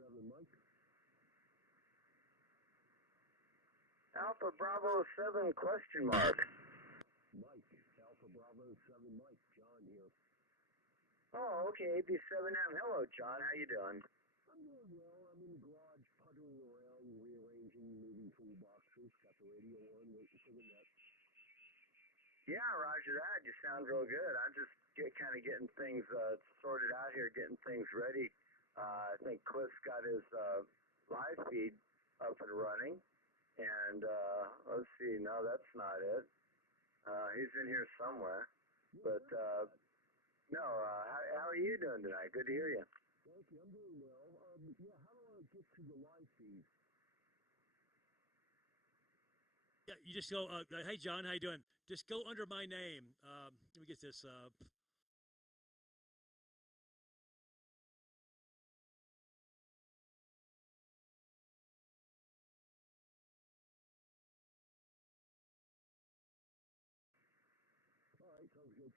7, Mike. Alpha Bravo 7 question mark. Mike, Alpha Bravo 7, Mike. John here. Oh, okay, AB7M. Hello, John. How you doing? I'm doing well. I'm in the garage puttering around, rearranging, moving toolboxes. Got the radio on, waiting for the next. Yeah, roger that. You sound real good. I'm just kind of getting things sorted out here, getting things ready. I think Cliff's got his live feed up and running. And let's see. No, that's not it. He's in here somewhere. But no, how are you doing tonight? Good to hear you. Thank you. I'm doing well. Yeah, how do I get to the live feed? Yeah, you just go, hey, John, how you doing? Just go under my name. Let me get this up. All right, sounds good.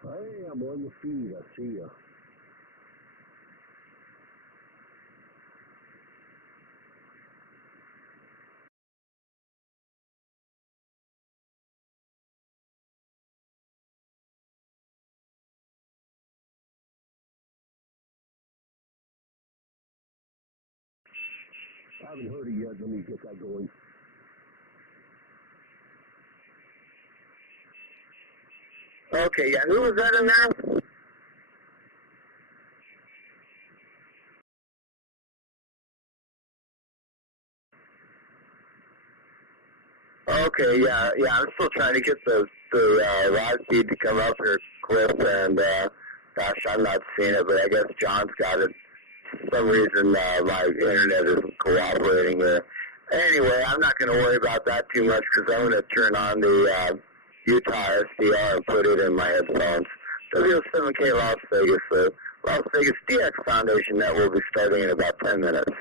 Hey, I'm on the feed. I see you. I haven't heard it yet. Let me get that going. Okay, yeah. Who was that in there? Okay, yeah. I'm still trying to get the live feed to come up here, Cliff, and gosh, I'm not seeing it, but I guess John's got it. For some reason, my internet isn't cooperating here. Anyway, I'm not going to worry about that too much because I'm going to turn on the Utah SDR and put it in my headphones. W7K Las Vegas, the Las Vegas DX Foundation Net will be starting in about 10 minutes.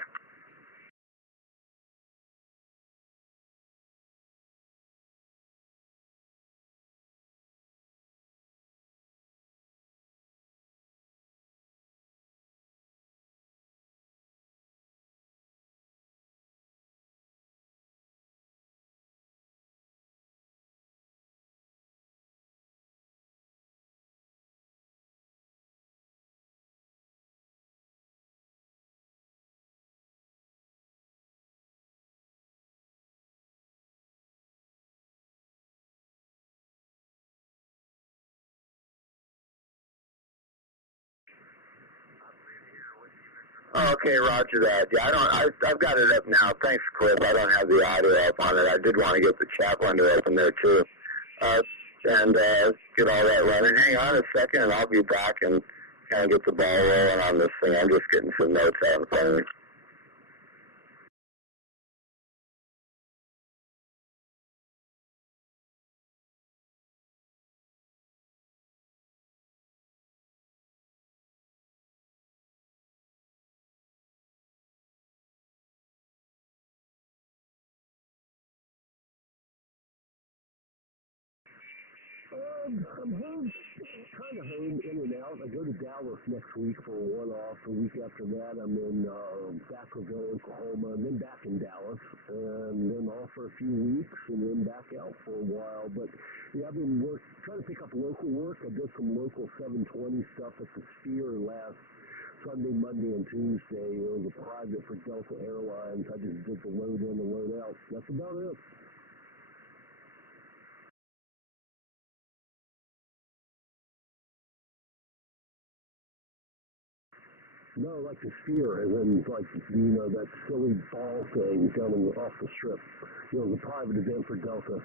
Okay, roger that. Yeah, I've got it up now. Thanks, Cliff. I don't have the audio up on it. I did want to get the chat window up in there, too. And get all that running. Hang on a second, and I'll be back and kind of get the ball rolling on this thing. I'm just getting some notes out in front of me. I'm home, kind of home, in and out. I go to Dallas next week for a one-off. The week after that, I'm in Vacaville, Oklahoma, and then back in Dallas, and then off for a few weeks, and then back out for a while. But yeah, I've been trying to pick up local work. I did some local 720 stuff at the Sphere last Sunday, Monday, and Tuesday. It was a private for Delta Airlines. I just did the load in and load out. That's about it. No, like the sphere, and then like that silly ball thing down off the strip. The private event for Delta.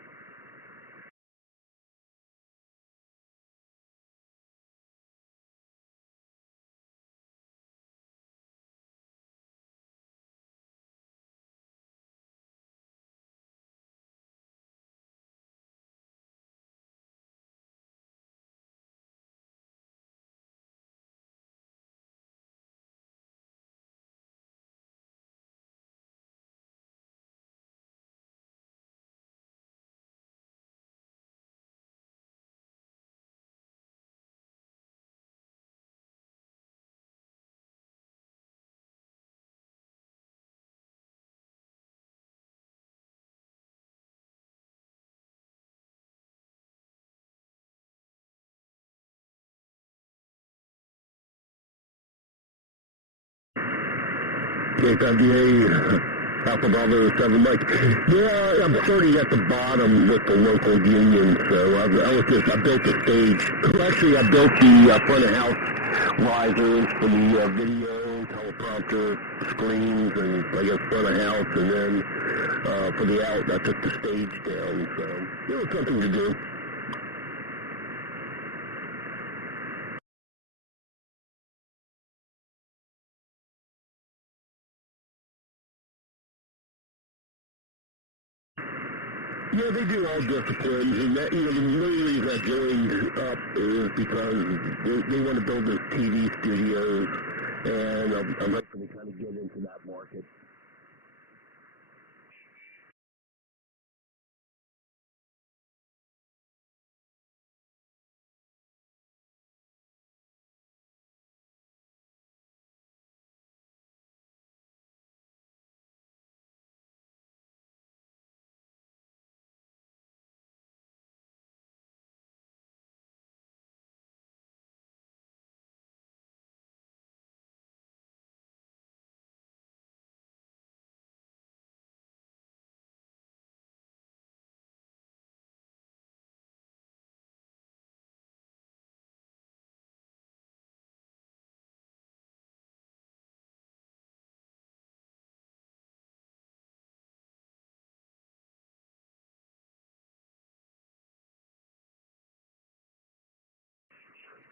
KWA, Alpha Bravo 7 Mike. Yeah, I'm starting at the bottom with the local union, so I built the stage. Well, actually, I built the front of house risers for the video, teleprompter, screens, and I guess front of house, and then for the out, I took the stage down, so it was something to do. Yeah, they do all disciplines, and that, the main reason I joined up is because they want to build this TV studios, and I'm hoping to kind of get into that market.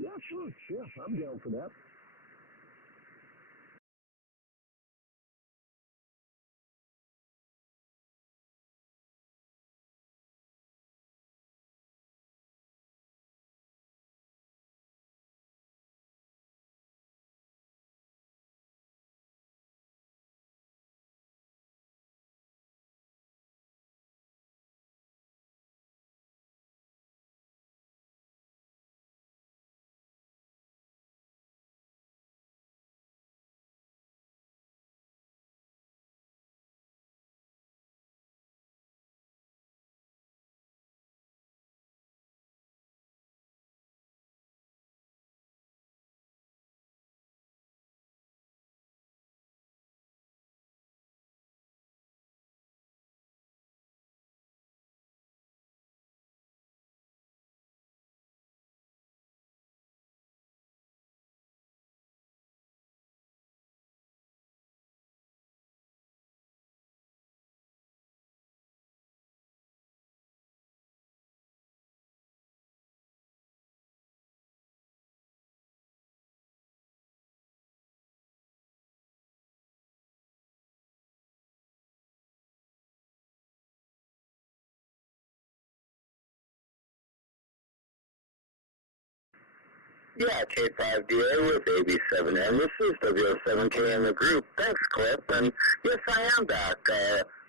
Yeah, sure. Yeah, I'm down for that. Yeah, K5DA with AB7M. This is W07K in the group. Thanks, Clip. And yes, I am back.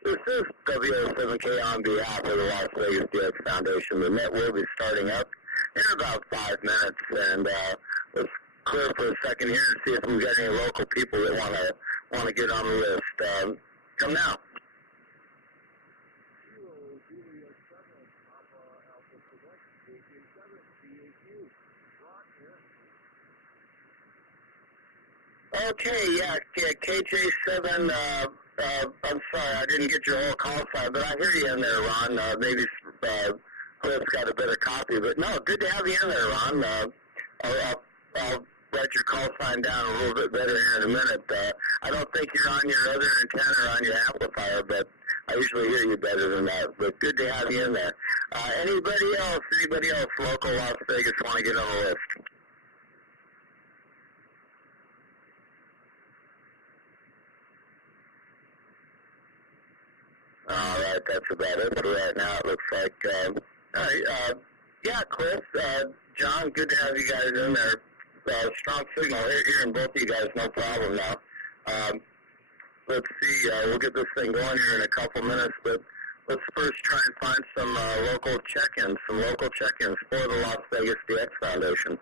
This is W07K on behalf of the Las Vegas DX Foundation. The net will be starting up in about 5 minutes. And let's clear for a second here and see if we've got any local people that want to get on the list. Come now. Okay, yeah, KJ7, I'm sorry, I didn't get your whole call sign, but I hear you in there, Ron. Maybe Cliff's got a better copy, but no, good to have you in there, Ron. I'll write your call sign down a little bit better here in a minute. I don't think you're on your other antenna or on your amplifier, but I usually hear you better than that. But good to have you in there. Anybody else local Las Vegas want to get on the list? All right, that's about it for right now. It looks like. All right, yeah, Cliff, John, good to have you guys in there. Strong signal hearing both of you guys, no problem now. Let's see, we'll get this thing going here in a couple minutes, but let's first try and find some local check-ins for the Las Vegas DX Foundation.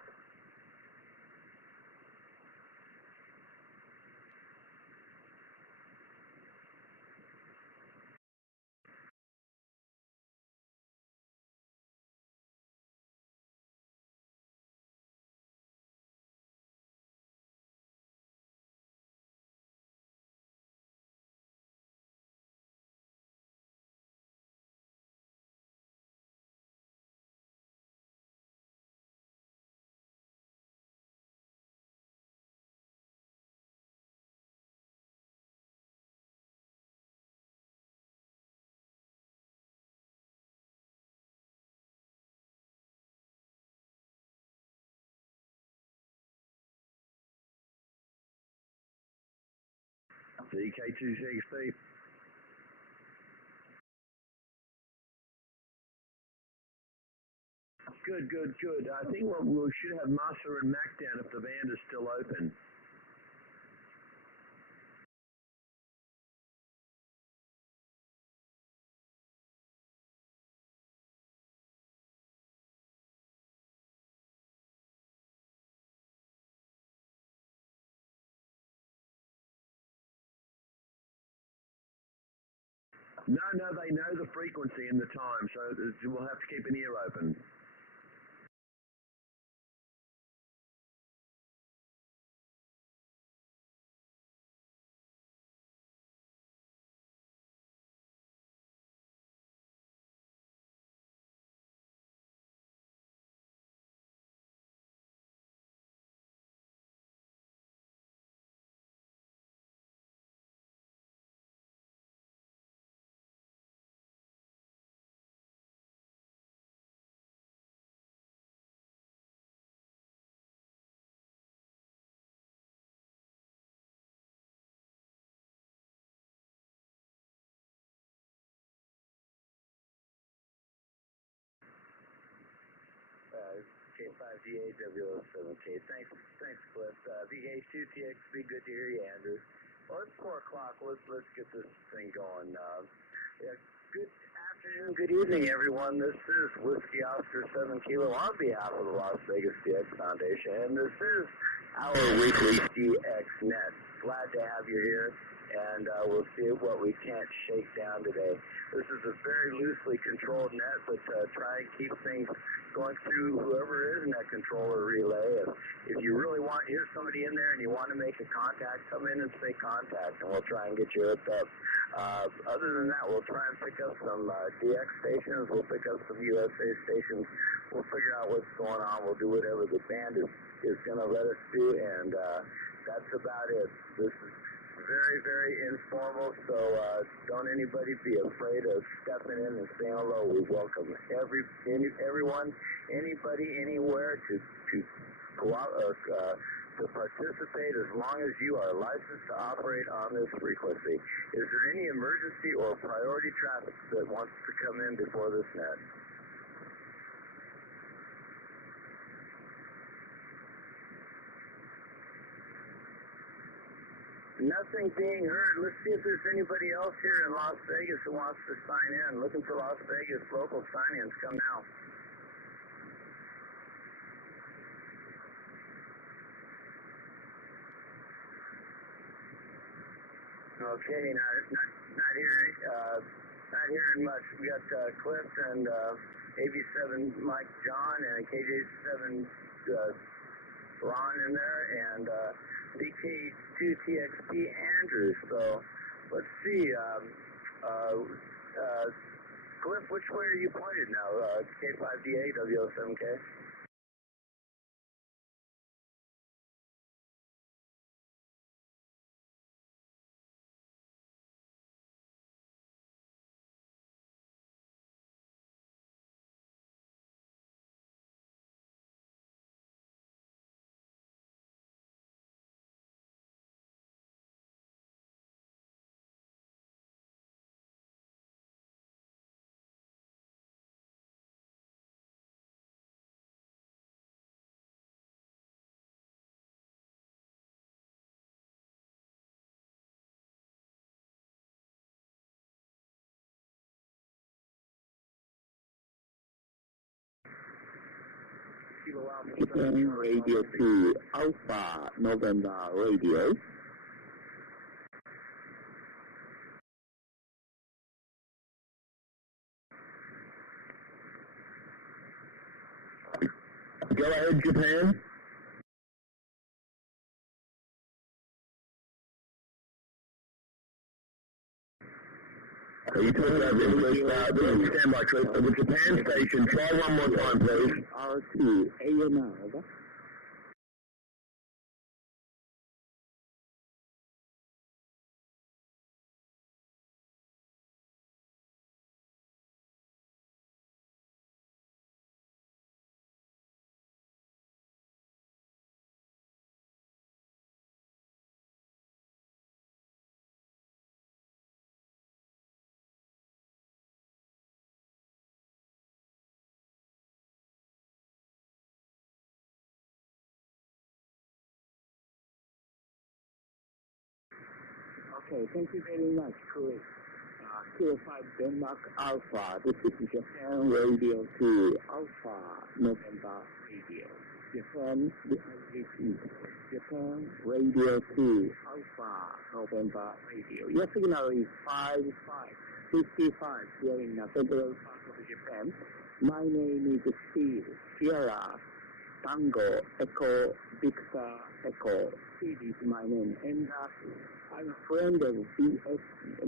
VK260. Good. I think we should have Massa and Mac down if the band is still open. No, they know the frequency and the time, so we'll have to keep an ear open. K5DAWO7K. Thanks, Cliff. VH2TXB, good to hear you, Andrew. Well, it's 4 o'clock. Let's get this thing going. Yeah, good afternoon, good evening, everyone. This is Whiskey Oscar 7 Kilo on behalf of the Las Vegas DX Foundation, and this is our weekly DXNet. Glad to have you here, and we'll see what we can't shake down today. This is a very loosely controlled net, but try and keep things going through whoever is net controller relay. If you really want, here's somebody in there and you want to make a contact, come in and say contact, and we'll try and get you hooked up. Other than that, we'll try and pick up some DX stations. We'll pick up some USA stations. We'll figure out what's going on. We'll do whatever the band is going to let us do, and that's about it. This is very, very informal, so don't anybody be afraid of stepping in and saying hello. We welcome everyone, anybody, anywhere to go out to participate as long as you are licensed to operate on this frequency. Is there any emergency or priority traffic that wants to come in before this net? Nothing being heard. Let's see if there's anybody else here in Las Vegas who wants to sign in. Looking for Las Vegas local sign-ins. Come now. Okay, not hearing much. We got Cliff and AB7 Mike John and KJ7 Ron in there, and VK2TXP Andrew. So let's see. Cliff, which way are you pointed now? K5DA, WO7K? Japan Radio 2 Alpha November Radio. Go ahead, Japan. Are you talking about the standby choice of the Japan station? Try one more time, please. R2, AMR, over. Okay, thank you very much, Chris. Kilo 5 Denmark Alpha, this is Japan Radio 2 Alpha November Radio. Japan, this is Japan Radio 2 Alpha November Radio. Your signal is 55 here in the central part of Japan. My name is Steve, Sierra, Tango, Echo, Victor, Echo. Steve is my name. And I'm a friend of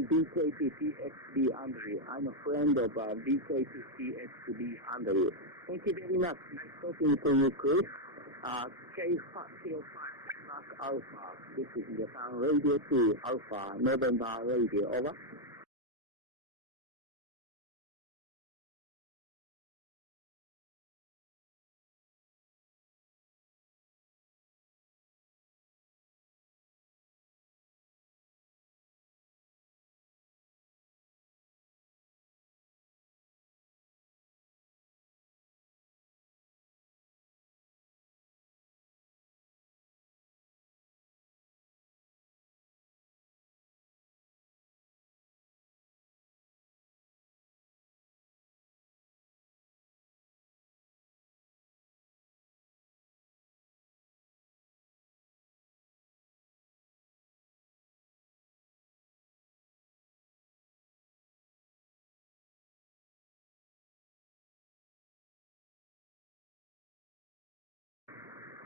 BKPPXB Andrew. I'm a friend of BKPPXB Andrew. Thank you very much. Nice talking to you, Chris. K5 Alpha. This is Japan Radio 2 Alpha November Radio. Over.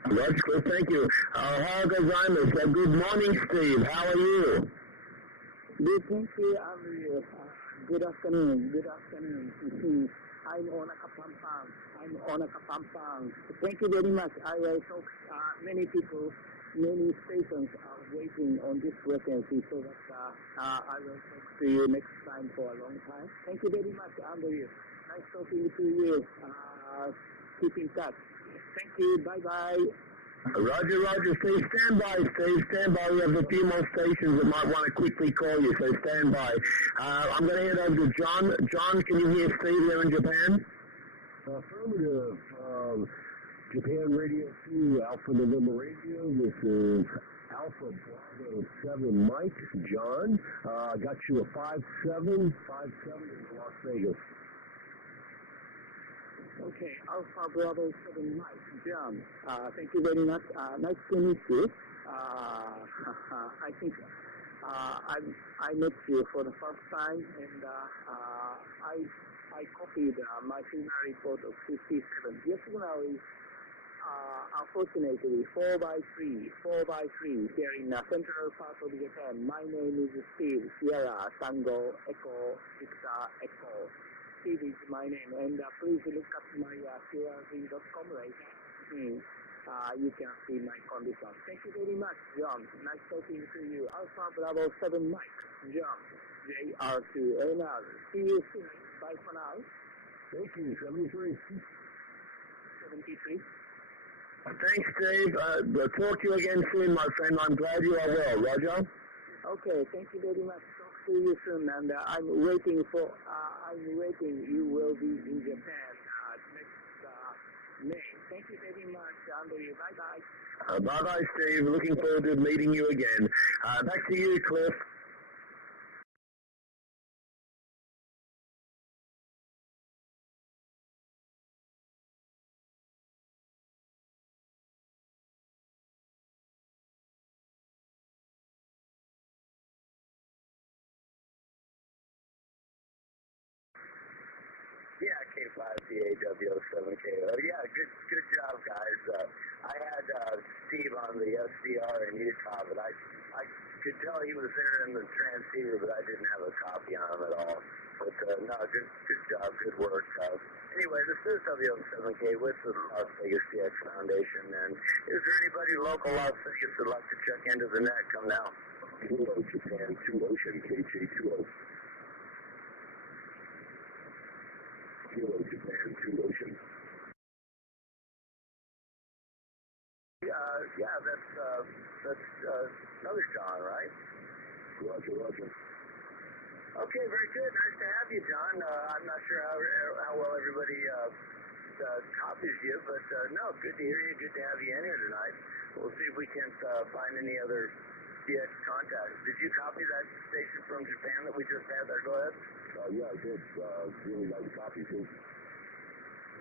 Roger, Chris, thank you. Good morning, Steve. How are you? Good, thank you. Good afternoon. I'm on a Kapampang. Thank you very much. I talk, many people, many stations are waiting on this frequency so that I will talk to you next time for a long time. Thank you very much, Andrew. Nice talking to you. Keep in touch. Thank you. Bye-bye. Roger. Stay standby. We have a few more stations that might want to quickly call you, so stand by. I'm going to hand over to John. John, can you hear Steve there in Japan? Affirmative. Japan Radio 2, Alpha November Radio. This is Alpha Bravo 7 Mike. John, I got you a 57 in Las Vegas. Okay, Alpha Bravo 7 Mike, John. Thank you very much. Nice to meet you. I think I met you for the first time, and I copied my signal report of 57. Your signal is unfortunately 4x3 here in the central part of Japan. My name is Steve, Sierra, Tango, Echo, Victor, Echo. Steve is my name, and please look at my qrz.com right. You can see my condition. Thank you very much, John. Nice talking to you. Alpha Bravo 7 Mike, John, JR2NR. See you soon. Bye for now. Thank you, 73. 73. Thanks, Dave. Talk to you again soon, my friend. I'm glad you are well. Roger? Okay, thank you very much. Talk to you soon, and I'm waiting. You will be in Japan next May. Thank you very much, Andrew. Bye-bye. Bye-bye, Steve. Looking forward to meeting you again. Back to you, Cliff. 5PAW7K. Yeah, good job, guys. I had Steve on the SCR in Utah, but I could tell he was there in the transceiver, but I didn't have a copy on him at all. But no, good job, good work. Anyway, this is WO7K with the Las Vegas CX Foundation, and is there anybody local Las Vegas that'd like to check into the net? Come now. Kilo Japan 2 Ocean KJ20. Kilo Japan 2 Ocean. Yeah, that's another John, right? Roger. Okay, very good. Nice to have you, John. I'm not sure how well everybody copies you, but no, good to hear you. Good to have you in here tonight. We'll see if we can find any other CX contacts. Did you copy that station from Japan that we just had there? Go ahead. Yeah, I did. Really nice copy, too.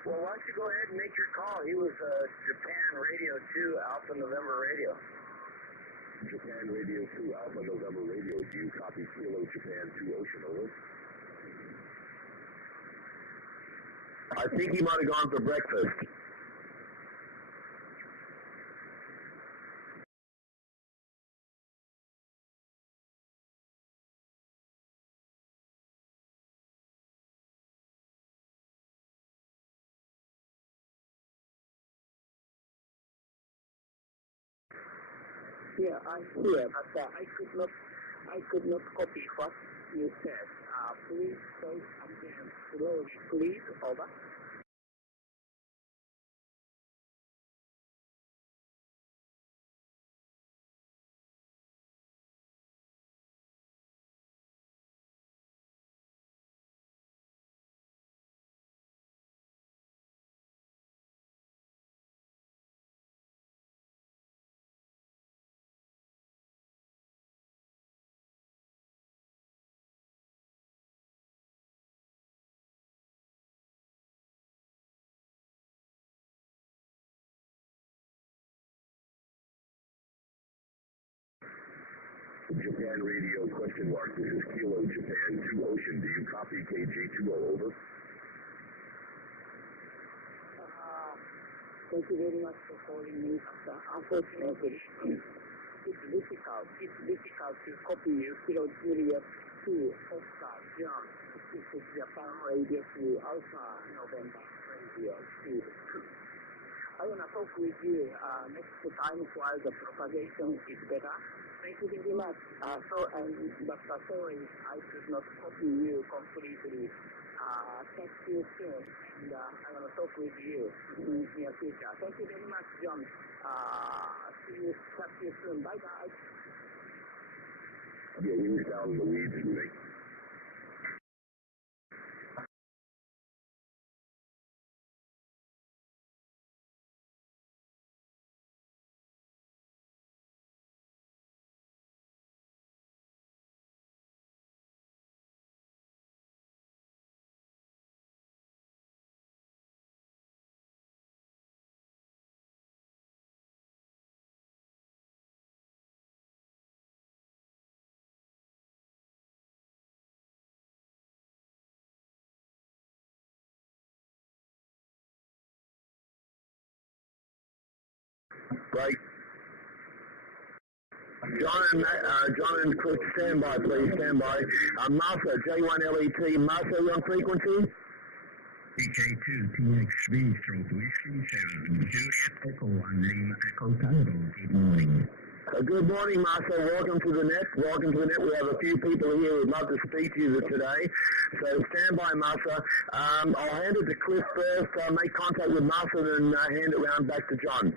Well, why don't you go ahead and make your call? He was Japan Radio 2 Alpha November Radio. Japan Radio 2 Alpha November Radio. Do you copy Kilo Japan 2 Ocean? Over. I think he might have gone for breakfast. Yeah, I'm here, but I could not copy what you said. Please say again slowly, please. Over. Japan Radio question mark. This is Kilo Japan 2 Ocean. Do you copy KJ20? Over. Thank you very much for calling me. Unfortunately, it's difficult to copy you. Kilo Juliet 2 Oscar John. This is Japan Radio 2 Alpha November Radio 2. I want to talk with you next time while the propagation is better. Thank you very much. But sorry, I could not copy you completely. Thank you soon, and I want to talk with you in the near future. Thank you very much, John. Talk to you soon. Bye-bye. Yeah, you was down in the weeds with me. Right. John and Chris, stand by, please. Stand by. Martha, J1LET. Martha, you on frequency? PK2 TX3 stroke Whiskey 7 Juliet Echo 1 Lima Echo Tango. Good morning. Good morning, Martha. Welcome to the net. Welcome to the net. We have a few people here who'd love to speak to you today. So stand by, Martha. I'll hand it to Cliff first. Make contact with Martha and hand it round back to John.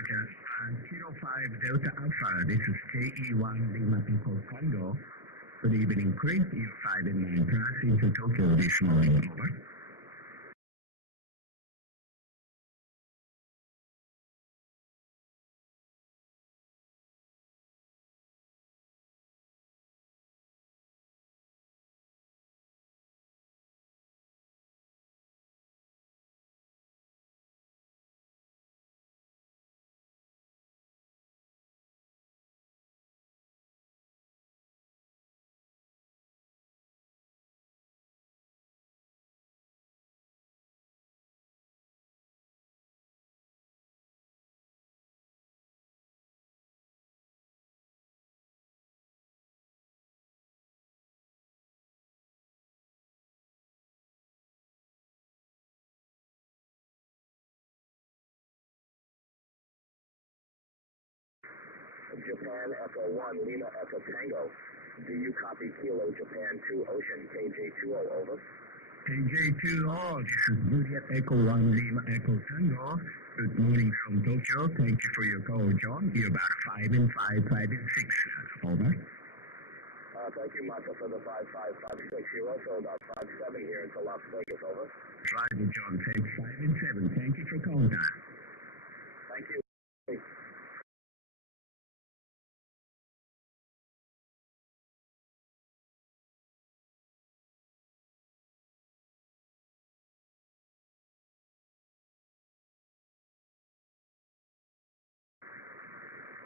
Roger. Kilo 5 Delta Alpha, this is KE1 Lima Echo Tango. Good evening, Chris. You're 5 and 9 passing to Tokyo this morning. Over. Japan Echo 1 Lima Echo Tango. Do you copy Kilo Japan 2 Ocean KJ20 over? KJ20, this is Juliet Echo 1 Lima Echo Tango. Good morning from Tokyo. Thank you for your call, John. You're about 5 and 5, 5 and 6. Over. Thank you, Masa, for the 5556. You're also about 57 here into Las Vegas, over. Roger, John. Take 5 and 7. Thank you for contact. Thank you.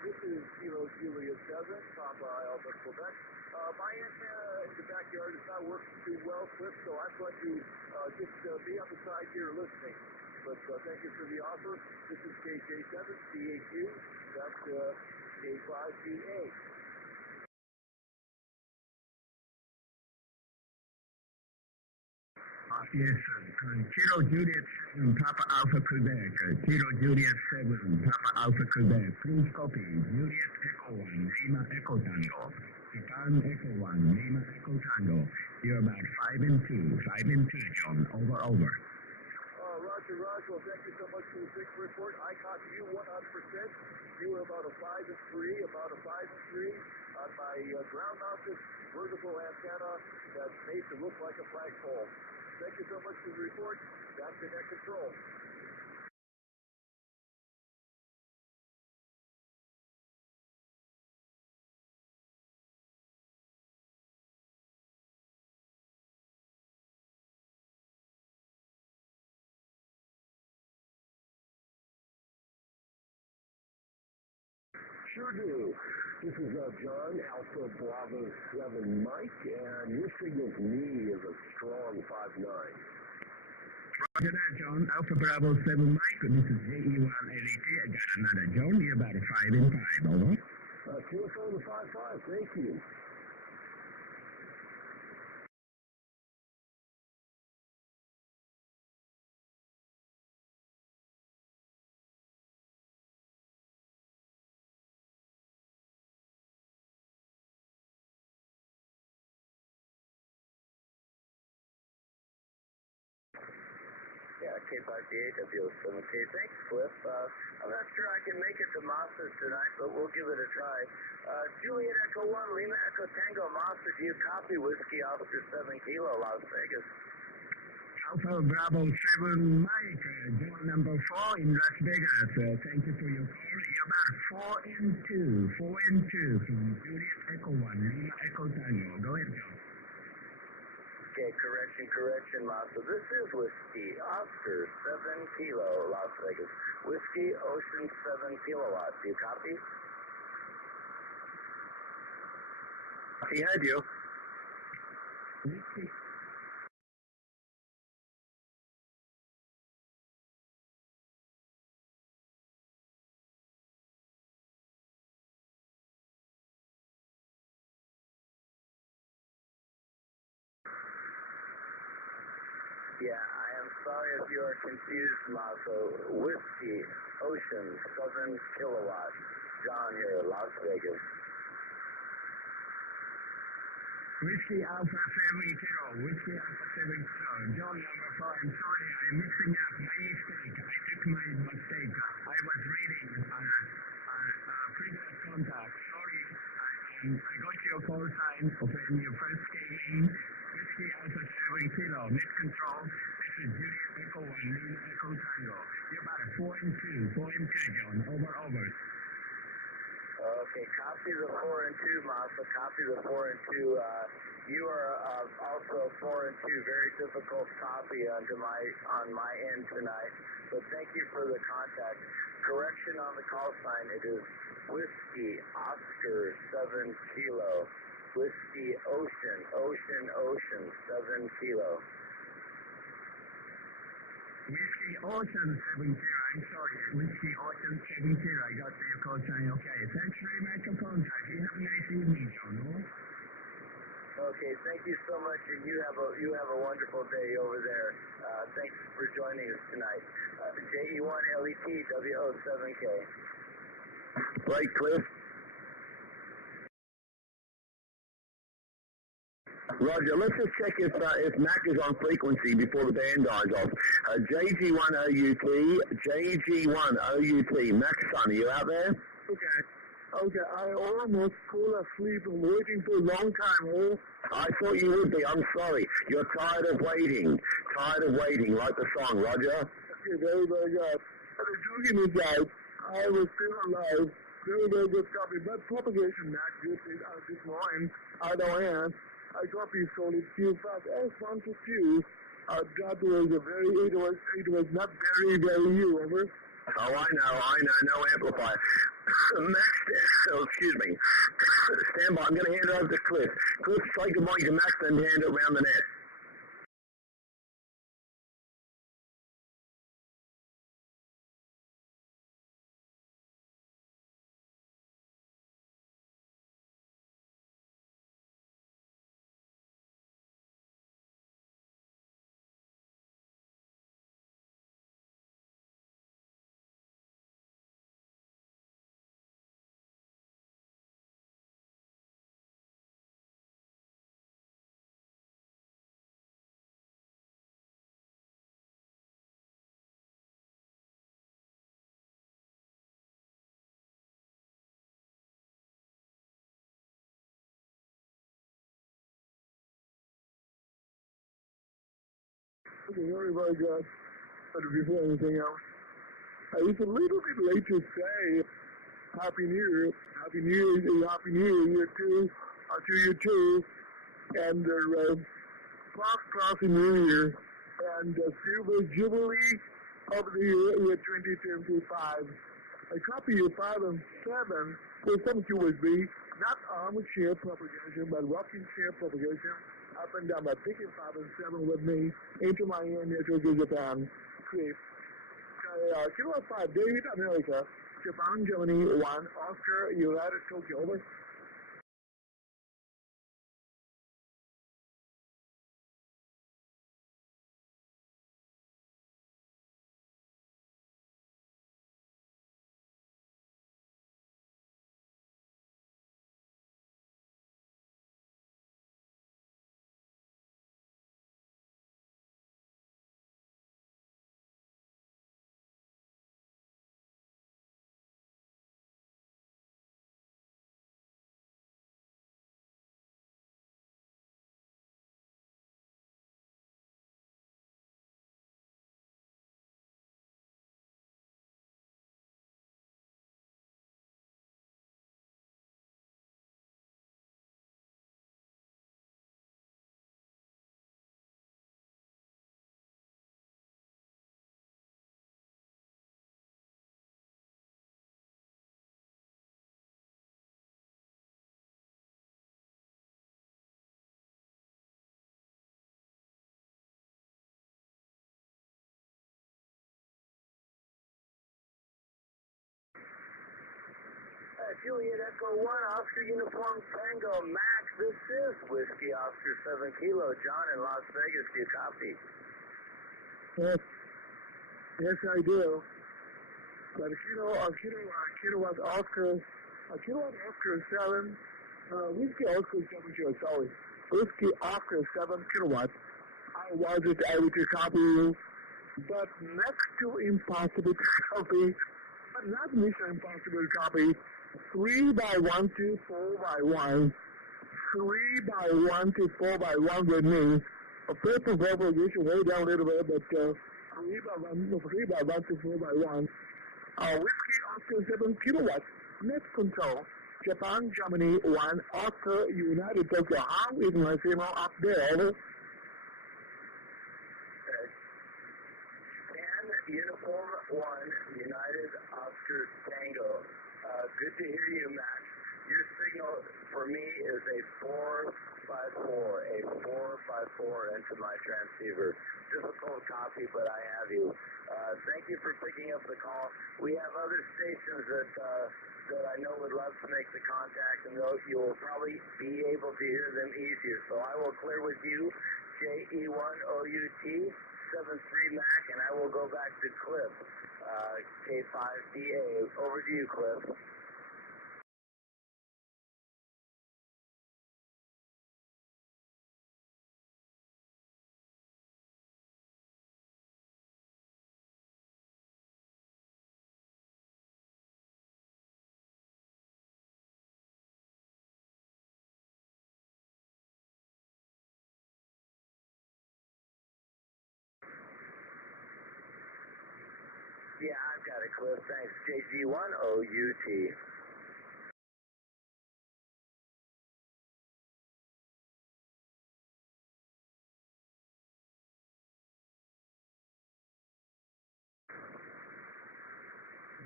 This is Kilo Juliet 7, Papa Alpha Quebec. My antenna in the backyard is not working too well, Cliff, so I'm going to just be on the side here listening. But thank you for the offer. This is KJ7, CAQ, that's K5BA. Yes, Kilo Juliet 7, Papa Alpha Quebec. Kilo Juliet 7, Papa Alpha Quebec. Please copy. Juliet Echo 1, Lima Echo Tango. Japan Echo 1, Lima Echo Tango. You're about 5 and 2. 5 and 2, John. Over, over. Roger, Roger. Well, thank you so much for the big report. I copy you 100%. You were about a 5 and 3, about a 5 and 3 on my ground-mounted vertical antenna that made it look like a flagpole. Thank you so much for the report. Back to net control. Sure do. This is John, Alpha Bravo 7 Mike, and your signal's me is a strong 5-9. Roger that, John. Alpha Bravo 7 Mike. This is JE1LET. I got another John. You're about a 5 and 5. Over. Telephone to 5-5. Thank you. Yeah, K5DA, W07K. Thanks, Cliff. I'm not sure I can make it to Masters tonight, but we'll give it a try. Juliet Echo 1, Lima Echo Tango, Master, do you copy Whiskey Oscar 7 Kilo, Las Vegas? Alpha Bravo 7 Mike. John number 4 in Las Vegas. Thank you for your call. You're about 4 and 2. 4 and 2 from Juliet Echo 1, Lima Echo Tango. Go ahead, John. Okay, correction, Master. This is Whiskey Oscar 7 Kilo, Las Vegas. Whiskey Ocean 7 Kilowatt. Do you copy? He had you. Whiskey. Yeah, I am sorry if you are confused, Maso. Whiskey Ocean 7 Kilowatt. John here, Las Vegas. Whiskey Alpha 7 Kilo. Whiskey Alpha 7 Kilo. John number 4. I'm sorry. I'm mixing up. My mistake. I took my mistake. I was reading previous contact. Sorry. I got your call sign when you first came in. Whiskey Alpha 7 Kilo. Net control. This is Juliet Echo 1. Lima Echo Tango. You're about a 4 and 2. 4 and 2, John. Over. Okay, copy the 4 and 2, Masa. Copy the 4 and 2. You are also 4 and 2. Very difficult copy on my end tonight. So thank you for the contact. Correction on the call sign. It is Whiskey Oscar 7 Kilo. Whiskey Ocean 7 Kilo. Whiskey Ocean 7 Kilo. I'm sorry. Whiskey Ocean 7 Kilo. I got your call sign. Okay. Thanks very much for contact. You have a nice evening, John. Okay, thank you so much, and you have a wonderful day over there. Thanks for joining us tonight. JE1LET W07K. Right, Cliff? Roger, let's just check if Mac is on frequency before the band dies off. JG1OUT, JG1OUT. Mac Son, are you out there? Okay. Okay, I almost fell asleep waiting for a long time. Oh, I thought you would be. I'm sorry. You're tired of waiting. Tired of waiting, like the song, Roger. okay, very, very good. And the joking is out. I was still alive. Very, very good copy. But propagation, not good this morning. I don't have. I copy solid Q5 S122. That was a very, it was not very, very new, over. Oh, I know, no amplifier. Max, oh, excuse me. Stand by, I'm going to hand it over to Cliff. Cliff, say good morning to Max, then hand it around the net. Okay, very, very good. But before anything else, it's a little bit late to say Happy New Year. Happy New Year, Happy New Year, to you too. And the crossing New Year and the Silver Jubilee of the year 2025. I copy you 5 and 7 with some USB, not armchair propagation, but rocking chair propagation up and down by picking 5 and 7 with me into my ear network in Japan. Cliff. Kilo 5, David, America. Japan, Germany, 1. Oscar, United Tokyo, over. Juliet Echo 1, Oscar Uniform Tango Max. This is Whiskey Oscar 7 Kilo. John in Las Vegas, do you copy? Yes. Yes, I do. But kilowatt Oscar 7, Whiskey Oscar 7 sorry. Whiskey Oscar 7 kilowatt. I wasn't able to copy you, but next to impossible to copy, but not Mission Impossible to copy, 3 by 1 to 4 by 1, 3 by 1 to 4 by 1 with me. A paper propagation way down a little bit, but 3 by 1 to 4 by 1. Whiskey Oscar 7 kilowatt. Net control. Japan, Germany, 1. Oscar, United Tokyo. How is my signal up there? Over. Uniform 1, United Oscar Tango. Good to hear you, Max. Your signal for me is a 454, into my transceiver. Difficult copy, but I have you. Thank you for picking up the call. We have other stations that I know would love to make the contact, and you will probably be able to hear them easier. So I will clear with you, JE1OUT. 73 Mac, and I will go back to Cliff, K5DA. Over to you, Cliff. Cliff. Thanks. JG1OUT.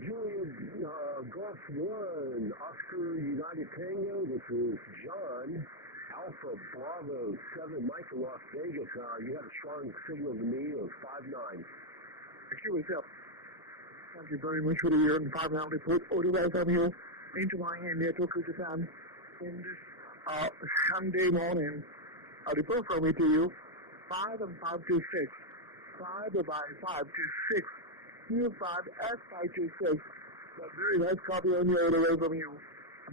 Julian, Golf 1, Oscar United Tango, this is John, Alpha Bravo 7, Mike in Las Vegas. You had a strong signal to me of 5-9. Thank you, Zip. Thank you very much for the year and 5-9 report. Otherwise, I'm here into Miami at Tokyo, Japan. In this Sunday morning, I'll report from me to you 5 and 5 to 6. 5 by 5 to 6. U5 S5 to 6. A very nice copy on the other way from you.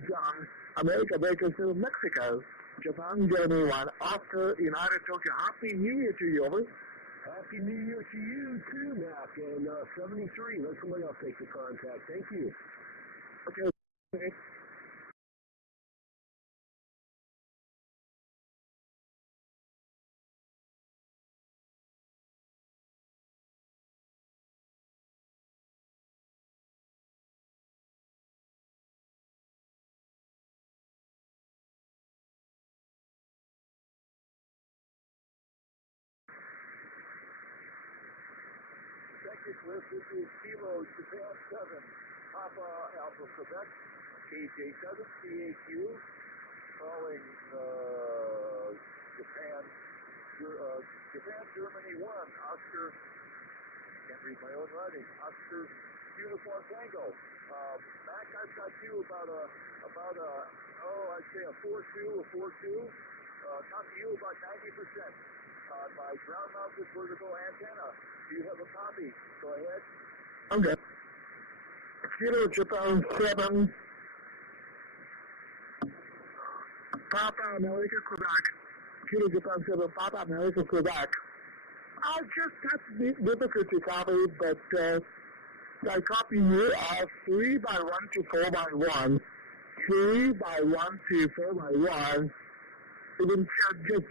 John, America, Bakersfield, Mexico. Japan, Germany 1. Oscar, United Tokyo. Happy New Year to you, over. Happy New Year to you too, Mac. And 73, let somebody else take the contact. Thank you. Okay. Cliff, this is Kilo Japan 7, Papa Alpha Quebec, KJ7, CAQ, calling Japan, Germany 1, Oscar, can't read my own writing, Oscar Uniform Tango. Mac, I've got you about I'd say a 4-2, copy you about 90%. My ground mounted vertical antenna. Do you have a copy? Go ahead. Okay. Kilo Japan 7, Papa America, Quebec. Kilo Japan 7, Papa America, Quebec. I just had difficulty copy, but I copy you as 3 by 1 to 4 by 1. 3 by 1 to 4 by 1. Even just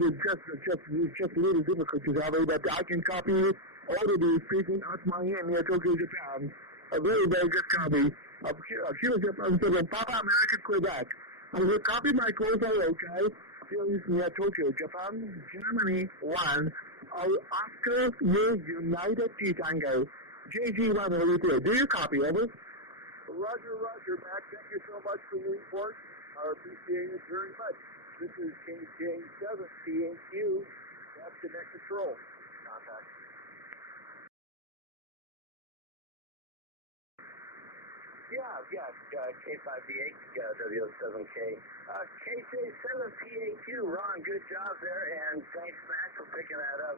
a little difficult to copy, but I can copy audibly speaking at Miami at Tokyo, Japan. A very, very good copy of Kilo Japan 7, Papa America, Quebec. I will copy my course, okay? Here is near Tokyo, Japan, Germany 1. Oscar United T Tango. JG1 over. Do you copy, over? Roger, Mac. Thank you so much for the report. I appreciate it very much. This is KJ7, CAQ. That's Connect Control. Contact. K5D8, W7K. KJ7PAQ, Ron, good job there, and thanks, Matt, for picking that up.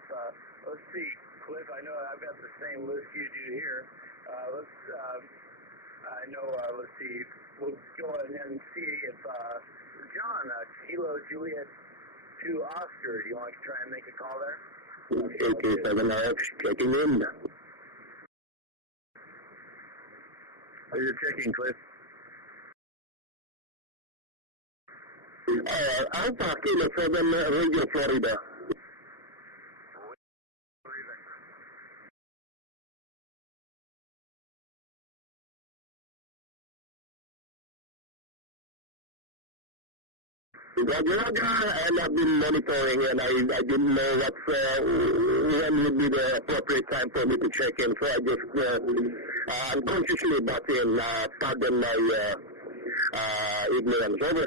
Let's see, Cliff, I know I've got the same list you do here. Let's see, we'll go ahead and see if, John, Kilo Juliet 2 Oscar, do you want to try and make a call there? KK7RX checking in. Are you checking, Cliff? Alpha Kilo 7, Radio Florida. Roger, and I've been monitoring, and I didn't know when would be the appropriate time for me to check in, so I just unconsciously butt in, pardon my ignorance. Over.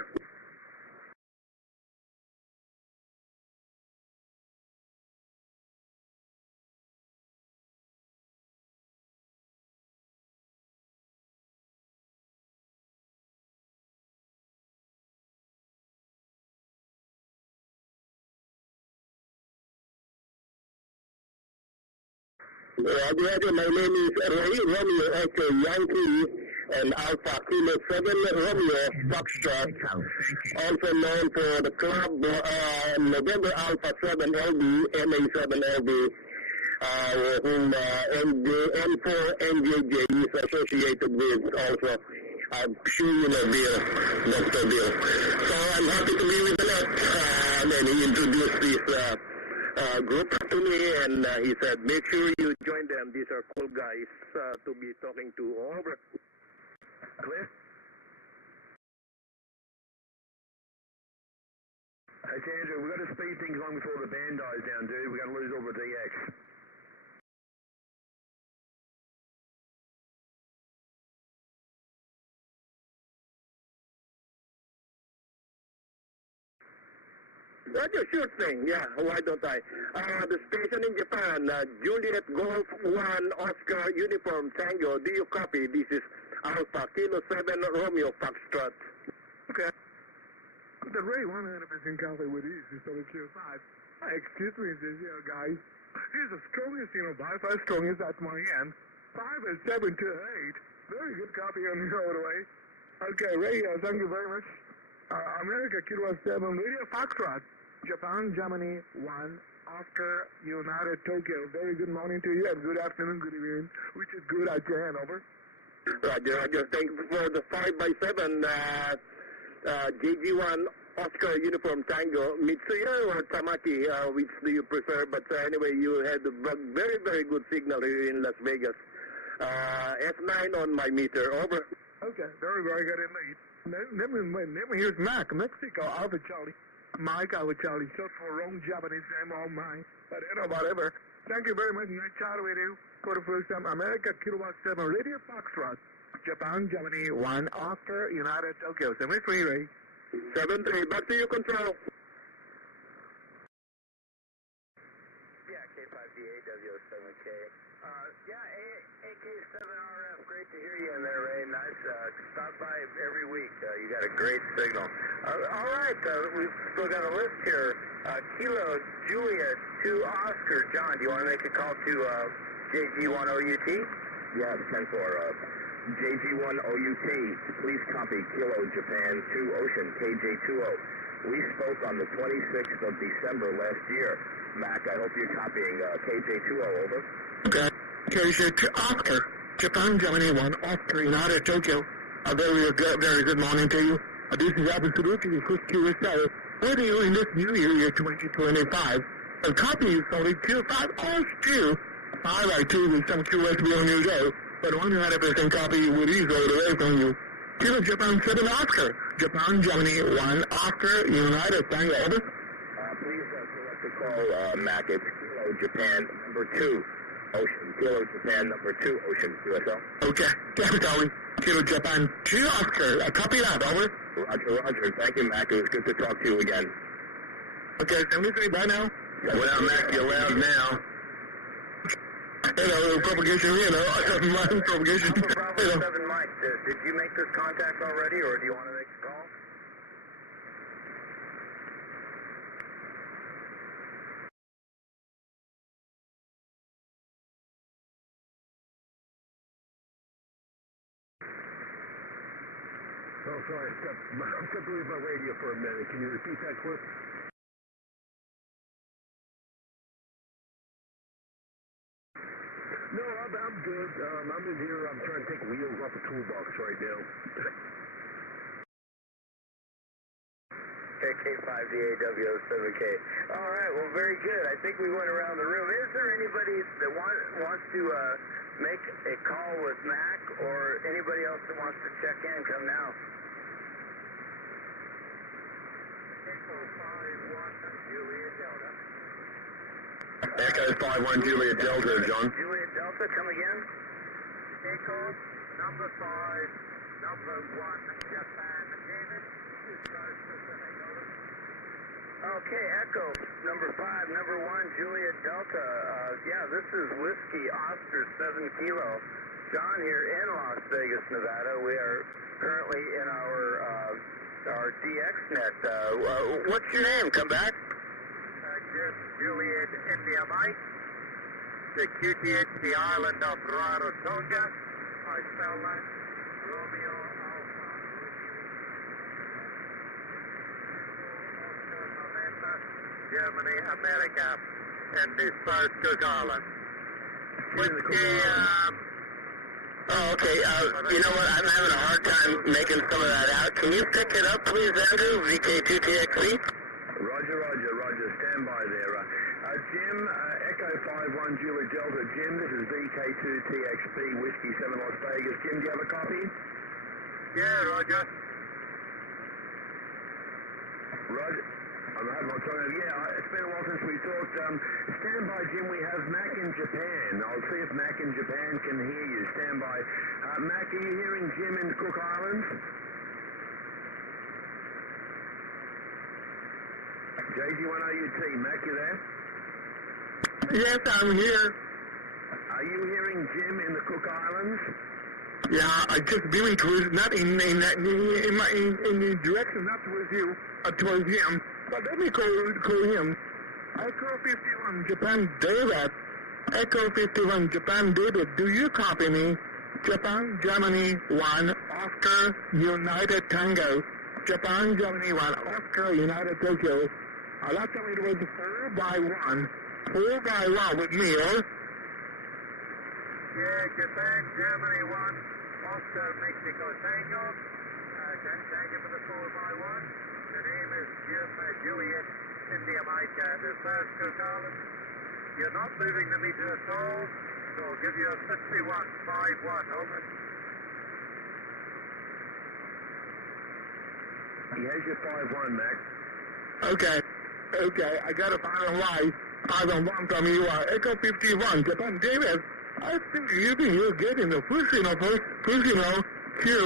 Roger, my name is Ray Romeo Echo Yankee and Alpha Kilo 7 Romeo Foxtrot, also known for the club November Alpha 7 LB, MA7 LB, whom N4 NJJ is associated with also. I'm sure you know Bill, Dr. Bill. So I'm happy to be with the net, and he introduced this group to me, and he said, make sure you join them. These are cool guys to be talking to. Over. Clear? Hey, Andrew, we got to speed things along before the band dies down, dude. We got to lose over DX. Roger, sure thing. Yeah, why don't I? The station in Japan, Juliet Golf 1 Oscar Uniform Tango. Do you copy? This is Alpha Kilo 7 Romeo Foxtrot. Okay. The Ray 100% copy with ease instead of Q5. Excuse me, this here, guys. He's the strongest, by far strongest at my end. 5 and 7 to 8. Very good copy on the roadway. Okay, Ray, thank you very much. America Kilo 7 Radio Foxtrot. Japan, Germany, 1, Oscar, United, Tokyo. Very good morning to you, and good afternoon, good evening, which is good at your hand, over. Roger. Thank you for the 5x7 JG1 Oscar Uniform Tango. Mitsuya or Tamaki, which do you prefer? But anyway, you had a very, very good signal here in Las Vegas. F9 on my meter, over. Okay, very, very good indeed. Name here's Mac, Mexico, Alpha Charlie. Mike, Alpha Charlie, short for wrong Japanese name on mine. But whatever. Thank you very much. Nice chat with you. For the first time, America, Kilowatt 7, Radio Foxtrot. Japan, Germany, 1, Oscar, United, Tokyo. 73, Ray. 7-3, back to you, control. Yeah, K5DAW7K. AK7RF, great to hear you in there, Ray. Nice. Stop by every week. You got a great signal. All right, we've still got a list here. Kilo Juliet 2 Oscar. John, do you want to make a call to JG1OUT? Yeah, 10-4. JG1OUT, please copy Kilo Japan 2 Ocean KJ20. We spoke on the 26th of December last year. Mac, I hope you're copying KJ20, over. Okay. KJ2 Oscar. Japan, Germany, 1, Oscar, United, Tokyo. A very good morning to you. This is absolutely the first QSL radio in this new year 2025. And copy is only Q5 or 2. I like 2 with some QSB on your go, but 100% copy will ease right away from you. Kilo Japan 7 Oscar. Japan, Germany, 1, Oscar, United, Tango, over. Please select the call, Mac. It's Kilo Japan number 2. Ocean, Kilo Japan number 2, Ocean, QSL. Okay, Charlie. Kilo Japan 2 Oscar. Copy that, over. Roger. Thank you, Mac. It was good to talk to you again. Okay, 73, bye now. Well, Mac, you're loud now. Propagation, propagation. Alpha Bravo 7 Mike, did you make this contact already, or do you want to make a call? Oh, sorry, I stepped away from my radio for a minute. Can you repeat that, Cliff? No, I'm good. I'm in here. I'm trying to take wheels off the toolbox right now. K5DAW7K. All right, well, very good. I think we went around the room. Is there anybody that wants to make a call with Mac, or anybody else that wants to check in? Come now. Echo 5-1 Juliet Delta, John. Juliet Delta, come again. Echo number 5, number 1, Japan, David. Okay, Echo number 5, number 1, Juliet Delta. Yeah, this is Whiskey Oscar 7 Kilo. John here in Las Vegas, Nevada. We are currently in our DXnet. What's your name? Come back. Juliet India Mike. The QTH, the island of Rarotonga. My cell line, Romeo Alpha. Germany, America, and dispersed to Garland. Oh, okay. You know what? I'm having a hard time making some of that out. Can you pick it up, please, Andrew? VK2TXC? Roger. Stand by there. Jim, Echo 51 Julie Delta. Jim, this is VK2TXB Whiskey 7 Las Vegas. Jim, do you have a copy? Yeah, Roger. Roger. I'm having my time. Yeah, it's been a while since we talked. Stand by, Jim. We have Mac in Japan. I'll see if Mac in Japan can hear you. Stand by. Mac, are you hearing Jim in the Cook Islands? JG1OUT. Mac, you there? Yes, I'm here. Are you hearing Jim in the Cook Islands? Yeah, I just beaming towards, not in the direction, not towards you, towards him. But let me call him. Echo 51, Japan David. Echo 51, Japan David. Do you copy me? Japan, Germany 1, Oscar, United Tango. Japan, Germany 1, Oscar, United Tokyo. Last time it was 4 by 1. 4 by 1 with me, or? Yeah, Japan, Germany 1, Oscar, Mexico Tango. Thank you for the 4 by 1. The name is Jim Juliet, India Mike, the first Cook Islands. You're not moving the meter at all, so I'll give you a 51.51, over. He has your 5-1, Mac. Okay, I got a 5-1. 5-1 from you, Echo 51, Japan David. I think you're getting the first, here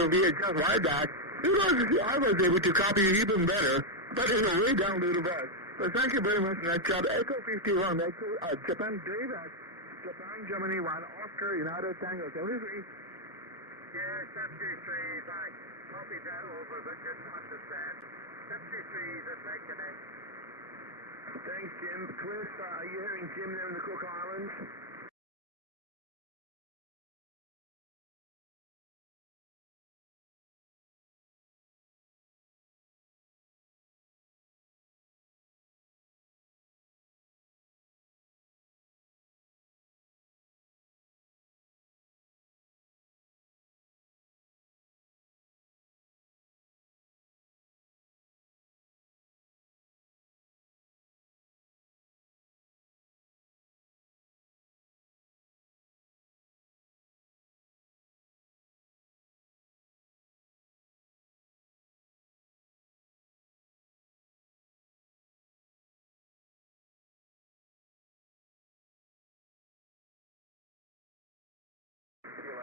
via just like that. I was able to copy you even better, but in a way down a little bit. But thank you very much, nice job. Echo 51, Japan David, Japan, Germany 1, Oscar, United Tango, 73. Yeah, 73, I copied that over, but didn't understand. 73 is at Connect. Thanks, Jim. Cliff, are you hearing Jim there in the Cook Islands?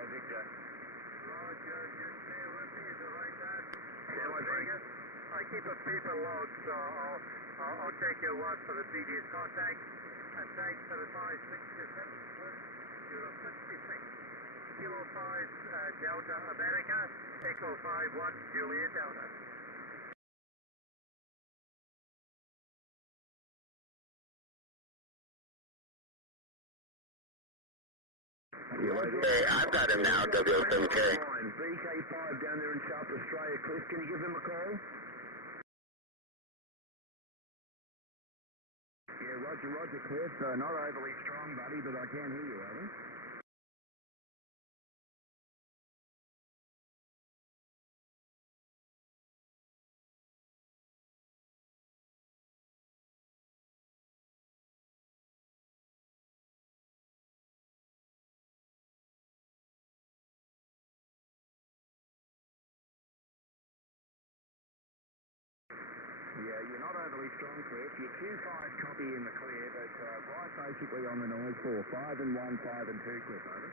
Victor. Roger, just stay with me, is it right there? Stand by, Vegas. I keep a paper log, so I'll take your word for the previous contact. And thanks for the 567. You're a 56. Kilo 5 Delta America, Echo 51 Juliet Delta. Hey, I've got him now, W7K. VK5 down there in South Australia. Cliff, can you give him a call? Yeah, Roger, Cliff. Not overly strong, buddy, but I can hear you, over. Yeah, you're not overly strong, Cliff. You're 2-5 copy in the clear, but right basically on the noise for 5 and 1, 5 and 2, Cliff, over.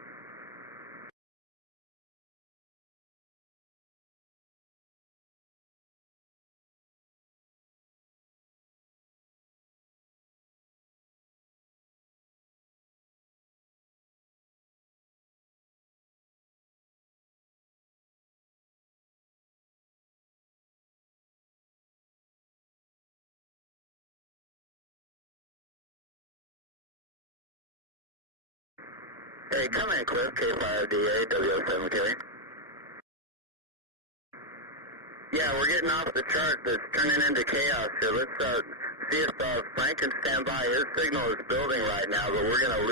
Hey, come in, Cliff, K5DA, W7K. Yeah, we're getting off the chart that's turning into chaos here. Let's see if Frank can stand by. His signal is building right now, but we're gonna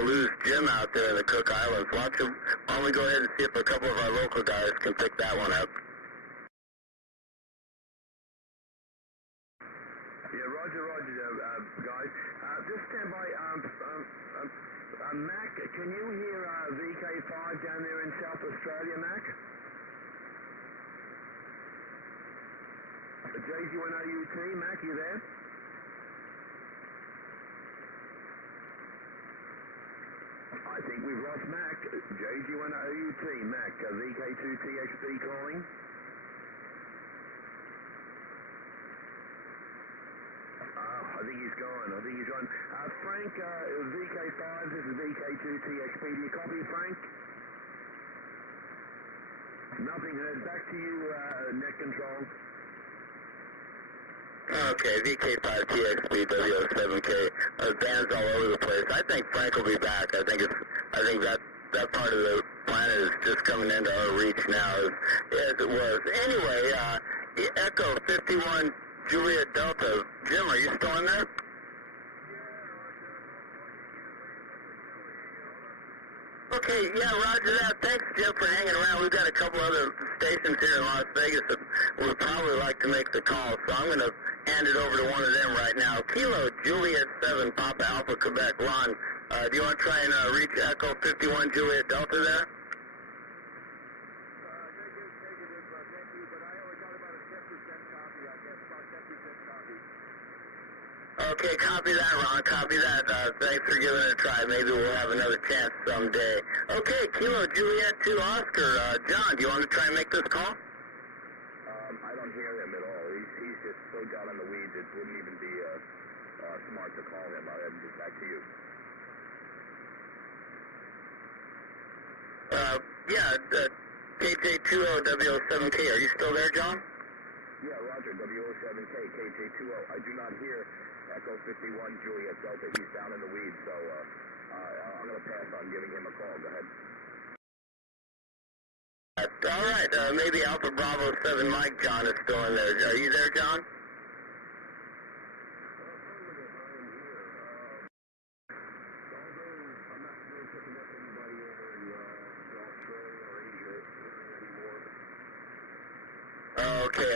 lose Jim out there in the Cook Islands. Why don't we go ahead and see if a couple of our local guys can pick that one up? Yeah, Yeah, roger, guys. Just stand by. Mac, can you hear VK5 down there in South Australia, Mac? JG1OUT, Mac, you there? I think we've lost Mac. JG1OUT, Mac, VK2TXB calling. I think he's gone. Frank, VK5, this is VK2TXB. Do you copy, Frank? Nothing heard. Back to you, net control. Okay, VK5TXB, W07K. Bands all over the place. I think Frank will be back. I think that part of the planet is just coming into our reach now, as it was. Anyway, Echo 51 Juliet Delta. Jim, are you still in there? Okay, yeah, roger that. Thanks, Jim, for hanging around. We've got a couple other stations here in Las Vegas that would probably like to make the call, so I'm going to hand it over to one of them right now. Kilo Juliet 7, Papa Alpha, Quebec. Ron, do you want to try and reach Echo 51 Juliet Delta there? Okay, copy that, Ron. Copy that. Thanks for giving it a try. Maybe we'll have another chance someday. Okay, Kilo Juliet 2 Oscar. John, do you want to try and make this call? I don't hear him at all. He's just so down in the weeds, it wouldn't even be smart to call him. I'll head back to you. KJ20W07K. Are you still there, John? Yeah, roger. W07K, KJ20. I do not hear Echo 51 Juliet Delta. He's down in the weeds, so I'm going to pass on giving him a call. Go ahead. All right. Maybe Alpha Bravo 7 Mike John is still in there. Are you there, John?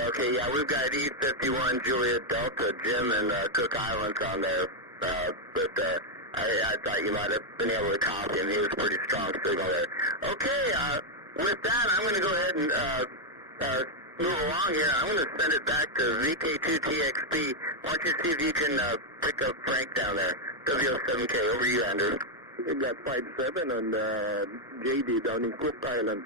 Okay, yeah, we've got E51 Juliet Delta, Jim, and Cook Islands on there, but I thought you might have been able to copy him. He was a pretty strong signal there. Okay, with that, I'm going to go ahead and move along here. I'm going to send it back to VK2TXB. Why don't you see if you can pick up Frank down there, W07K. Over to you, Andrew. We got 57 and JD down in Cook Island.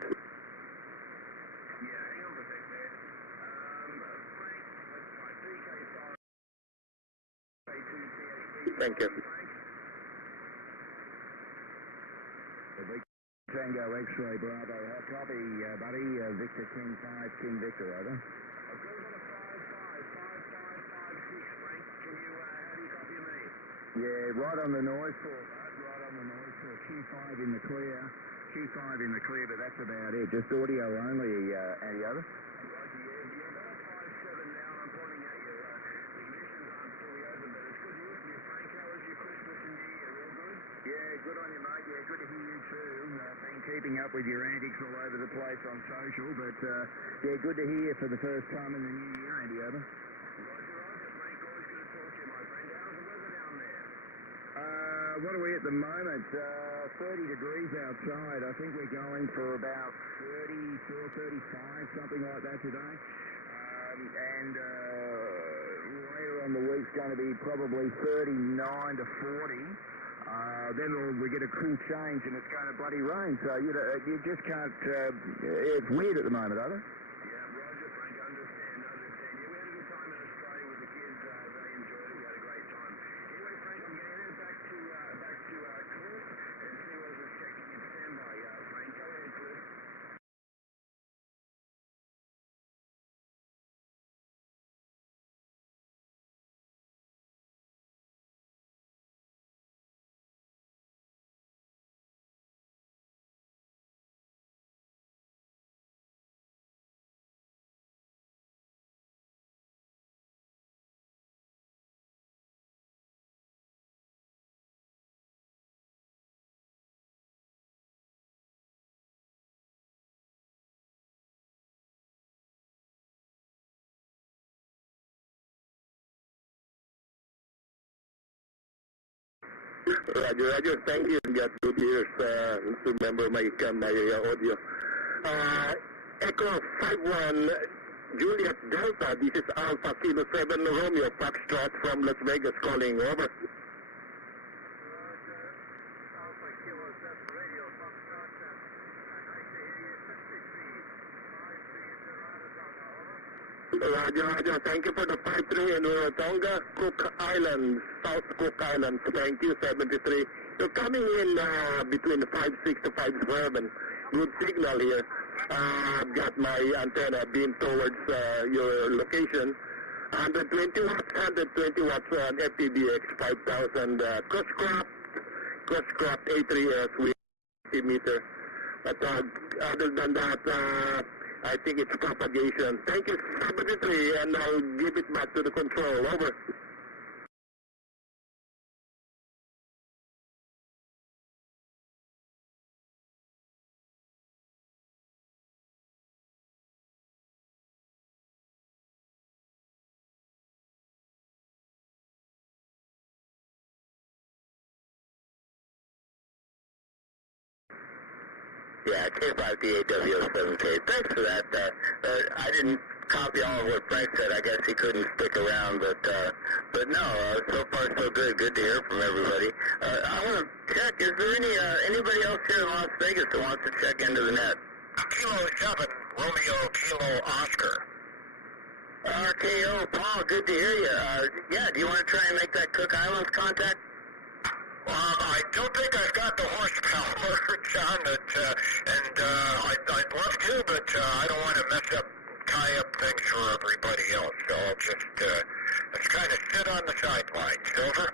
Thank you. Tango X-ray Bravo. Copy, buddy. Victor King 5, King Victor, over. I've got about a 5556, Frank. Can you, how do you copy me? Yeah, right on the noise for Q5 in the clear. Q5 in the clear, but that's about it. Just audio only, any other? Good on you, mate. Yeah, good to hear you too. Been keeping up with your antics all over the place on social, but yeah, good to hear you for the first time in the new year, Andy. Over. Roger, Frank. Always good to talk to you, my friend. How's the weather down there? What are we at the moment? 30 degrees outside. I think we're going for about 34, 35, something like that today. And later on the week's going to be probably 39 to 40. Then we get a cool change and it's going to bloody rain. So you just can't. It's weird at the moment, are they? Roger, Roger. Thank you. Got good ears to remember my audio. Echo 51, Juliet Delta. This is Alpha Kilo 7 Romeo Foxtrot from Las Vegas calling. Over. Roger, Roger. Thank you for the 5-3 in Rarotonga, Cook Island, South Cook Island. Thank you, 73. You're coming in between 5-6 to 5-7. Good signal here. I've got my antenna beamed towards your location. 120 watts on FPBX 5000 cross-cropped A3S with 50 meter. But other than that, I think it's propagation. Thank you, 73, and I'll give it back to the control. Over. Yeah, K5DAW7K. Thanks for that. I didn't copy all of what Frank said. I guess he couldn't stick around, but no, so far so good. Good to hear from everybody. I want to check, is there anybody else here in Las Vegas that wants to check into the net? Kilo 7, Romeo Kilo Oscar. RKO, Paul, good to hear you. Yeah, do you want to try and make that Cook Islands contact? I don't think I've got the horsepower, John, I'd love to, but I don't want to tie up things for everybody else, so I'll just kind of sit on the sidelines. Over?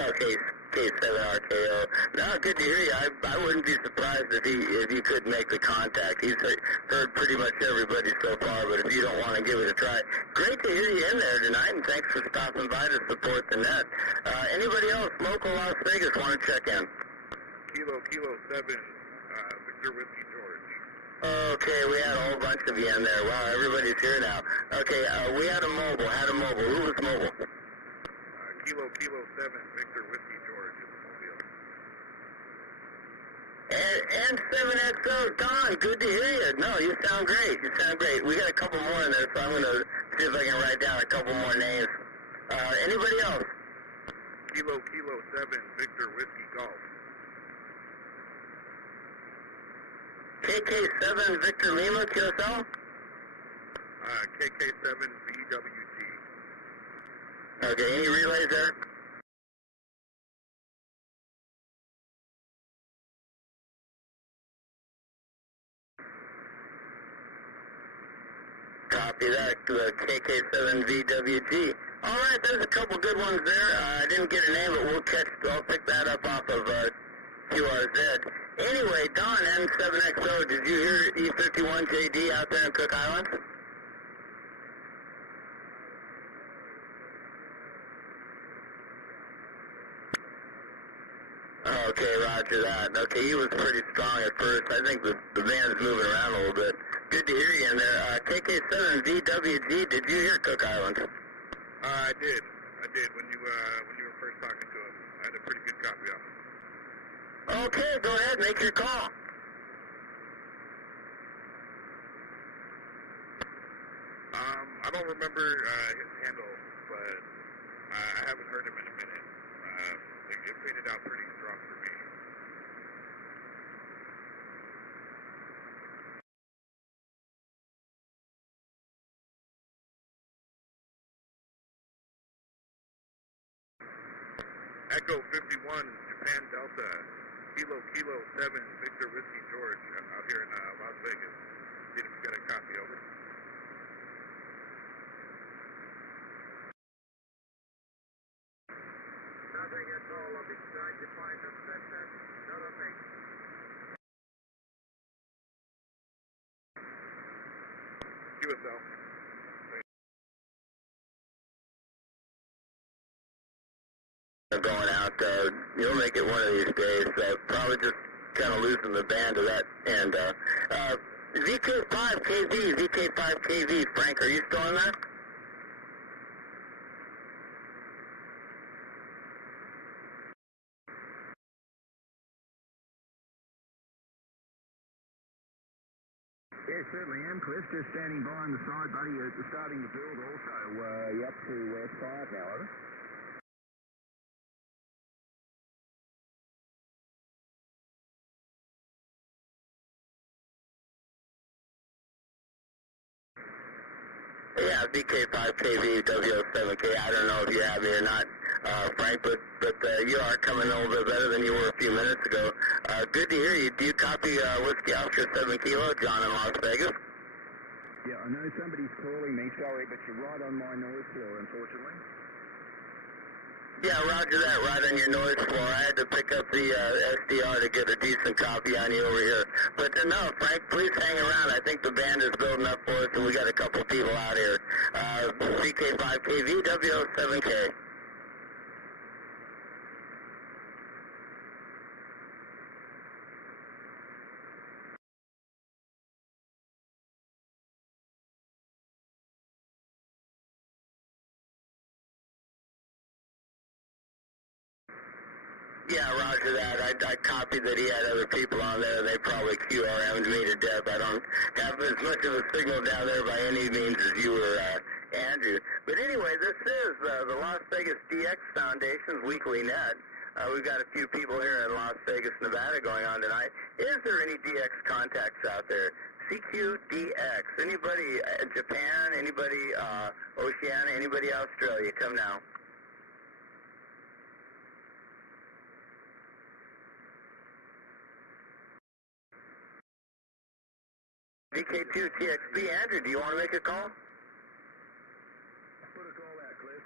Okay, K7 RKO. No, good to hear you. I wouldn't be surprised if you could make the contact. He's heard pretty much everybody so far, but if you don't want to give it a try, great to hear you in there tonight, and thanks for stopping by to support the net. Anybody else, local Las Vegas, want to check in? Kilo 7, Victor Whiskey George. Okay, we had a whole bunch of you in there. Wow, everybody's here now. Okay, we had a mobile. Who was mobile? Kilo 7, Victor Whiskey George in the mobile. And 7XO, Don, good to hear you. No, you sound great. We got a couple more in there, so I'm going to see if I can write down a couple more names. Anybody else? Kilo 7, Victor Whiskey Golf. KK7, Victor Lima, QSL? KK7, VWG. Okay, any relays there? Copy that, KK7VWG. All right, there's a couple good ones there. I didn't get a name, but I'll pick that up off of QRZ. Anyway, Don, N7XO, did you hear E51JD out there in Cook Islands? Okay, roger that. Okay, he was pretty strong at first. I think the band's moving around a little bit. Good to hear you in there. KK7VWG, did you hear Cook Islands? I did. When you were first talking to him, I had a pretty good copy of him. Okay, go ahead, make your call. I don't remember his handle, but I haven't heard him in a minute. It faded out pretty strong for me. Echo 51, Japan Delta, Kilo 7, Victor Whiskey George, out here in Las Vegas. See if you got a copy, over. Nothing at all. I'll be trying to find them. Another thing. QSL. Going out, you'll make it one of these days. Probably just kind of losing the band to that end. VK5KV, Frank, are you still in there? Yeah, certainly am, Cliff. Just standing by on the side, buddy. Starting to build also. You up to 5 now, are you? Yeah, VK5KV W07K. I don't know if you have me or not, Frank, but you are coming a little bit better than you were a few minutes ago. Good to hear you. Do you copy Whiskey Oscar 7 Kilo, John in Las Vegas? Yeah, I know somebody's calling me. Sorry, but you're right on my noise floor, unfortunately. Yeah, roger that, right on your noise floor. I had to pick up the SDR to get a decent copy on you over here. But no, Frank, please hang around. I think the band is building up for us, and we got a couple people out here. VK5KV W07K. Yeah, roger that. I copied that he had other people on there. They probably QRM'd me to death. I don't have as much of a signal down there by any means as you were, Andrew. But anyway, this is the Las Vegas DX Foundation's weekly net. We've got a few people here in Las Vegas, Nevada going on tonight. Is there any DX contacts out there? CQDX. Anybody Japan? Anybody Oceania? Anybody Australia? Come now. VK2 TXB. Andrew, do you want to make a call? Put a call out, Cliff.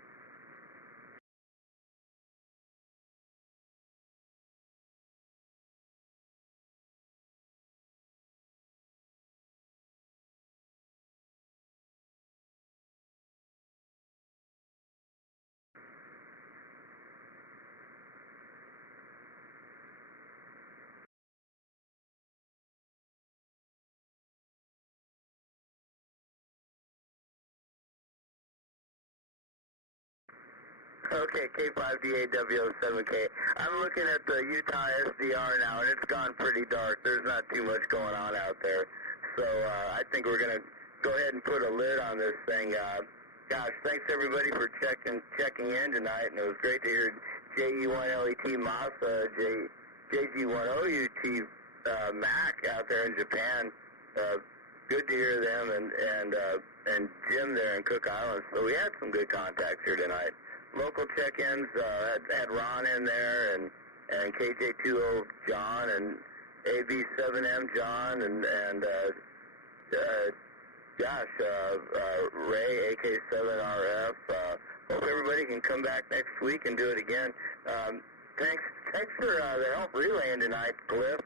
Okay, K5DAW07K. I'm looking at the Utah SDR now, and it's gone pretty dark. There's not too much going on out there. So I think we're going to go ahead and put a lid on this thing. Gosh, thanks everybody for checking in tonight, and it was great to hear JE1LET Masa, JG1OUT Mac out there in Japan. Good to hear them, and Jim there in Cook Islands. So we had some good contacts here tonight. Local check-ins, had Ron in there, and KJ20 John, and AB7M John, and Ray AK7RF. Hope everybody can come back next week and do it again. Thanks for the help relaying tonight, Cliff,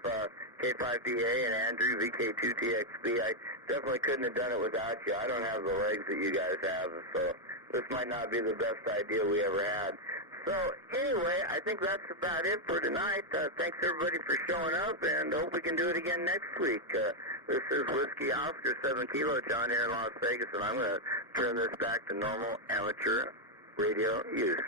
K5DA, and Andrew, VK2TXB. I definitely couldn't have done it without you. I don't have the legs that you guys have, so this might not be the best idea we ever had. So anyway, I think that's about it for tonight. Thanks everybody for showing up, and hope we can do it again next week. This is Whiskey Oscar 7 Kilo, John here in Las Vegas, and I'm going to turn this back to normal amateur radio use.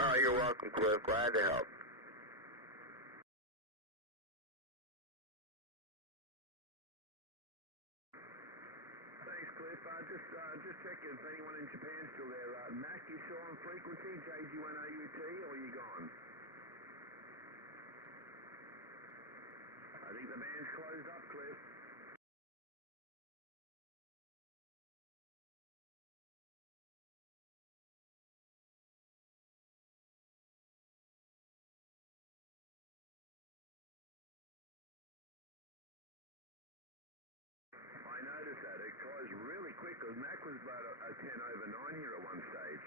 Oh, you're welcome, Cliff. Glad to help. Thanks, Cliff. Just check if anyone in Japan's still there. Mac, you still on frequency? JG1OUT, or you gone? I think the band's closed up, Cliff. I noticed that. It closed really quick because Mac was about a 10 over 9 here at one stage.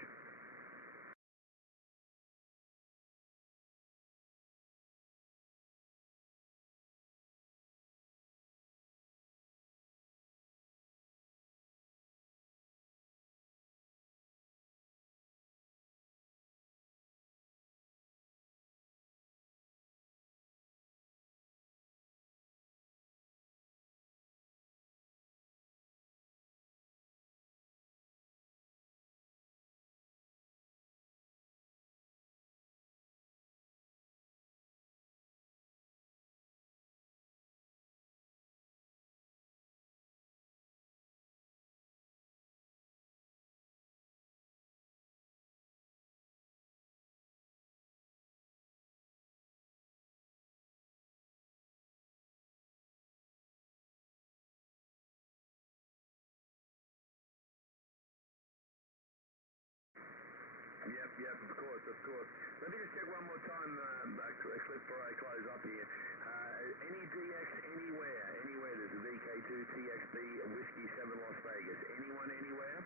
course. Let me just check one more time, Cliff, before I close up here. Any DX anywhere, there's a VK2 TXB Whiskey 7 Las Vegas. Anyone anywhere?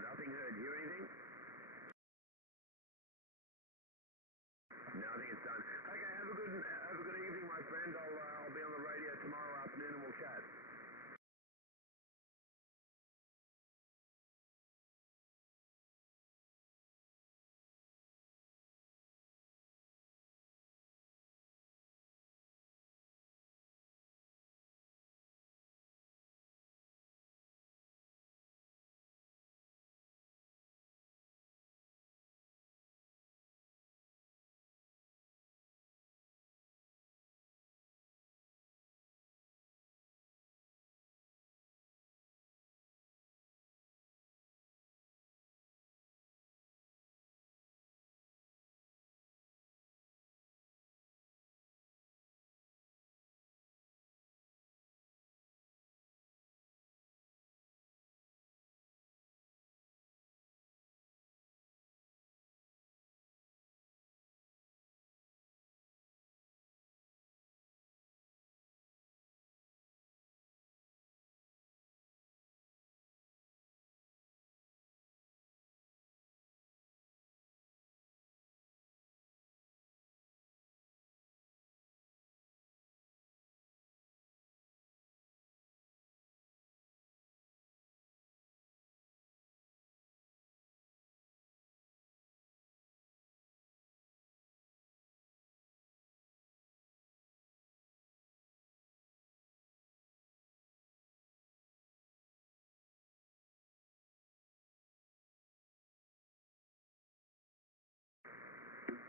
Nothing heard. You anything? No, I think it's done. Okay, have a good evening, my friend. I'll be on the radio tomorrow afternoon and we'll chat.